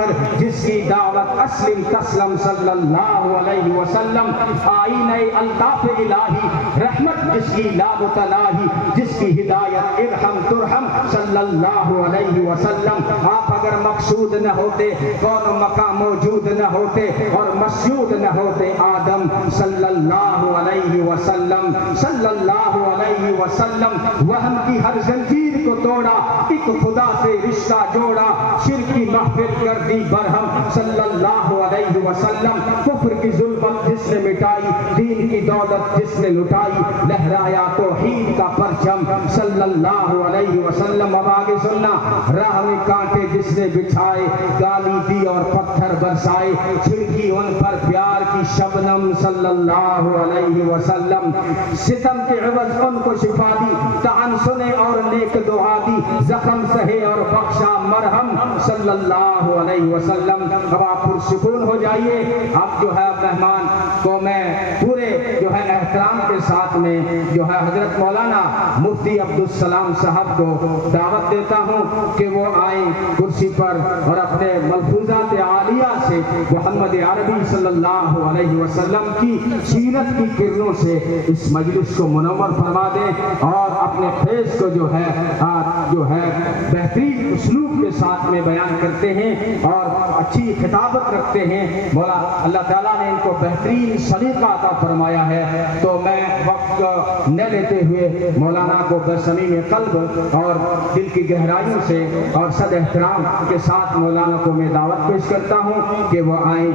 آخر جس کی دعوت اسلم تسلم صلی اللہ علیہ وسلم، آئینہ الطاف الہی رحمت جس کی لا متناہی، جس کی ہدایت ارحم ترحم صلی اللہ علیہ وسلم۔ آپ اگر مقصود نہ ہوتے، کون و مقام موجود نہ ہوتے اور مسجود نہ ہوتے آدم صلی اللہ علیہ وسلم، صلی اللہ علیہ وسلم۔ وہم کی ہر زنجیر کو توڑا، ایک خدا سے رشتہ جوڑا، شرک کی محفل کر دی برہم صلی اللہ علیہ وسلم۔ کفر کی ظلمت جس نے مٹائی، دین کی دولت جس نے لٹائی، لہرایا توحید کا پرچم صلی اللہ علیہ وسلم۔ اب آگے سننا، راہ میں کانٹے جس نے بچھائے، گالی دی اور پتھر برسائے، چھڑکی ان پر پیار کی شبنم صلی اللہ علیہ وسلم۔ ستم کے عوض ان کو شفا دی، طعن سنے اور نیک دعا دی، زخم سہے اور بخشا مرہم صلی اللہ علیہ وسلم۔ اب آپ پرسکون ہو جائیے۔ اب جو ہے مہمان کو میں پورے جو ہے احترام کے ساتھ میں جو ہے حضرت مولانا مفتی عبدالسلام صاحب کو دعوت دیتا ہوں کہ وہ آئیں کرسی پر اور اپنے ملفوظات عالیہ سے محمد عربی صلی اللہ علیہ وسلم کی سیرت کی کرنوں سے اس مجلس کو منور فرما دیں اور اپنے فیض کو جو ہے بہترین اسلوب کے ساتھ میں بیان کرتے ہیں اور اچھی خطابت رکھتے ہیں۔ مولا اللہ تعالیٰ نے ان کو بہترین سلیقہ عطا فرمایا ہے، تو میں وقت نہ لیتے ہوئے مولانا کو بصمیم قلب اور دل کی گہرائیوں سے اور صد احترام کے ساتھ مولانا کو میں دعوت پیش کرتا ہوں کہ وہ آئیں۔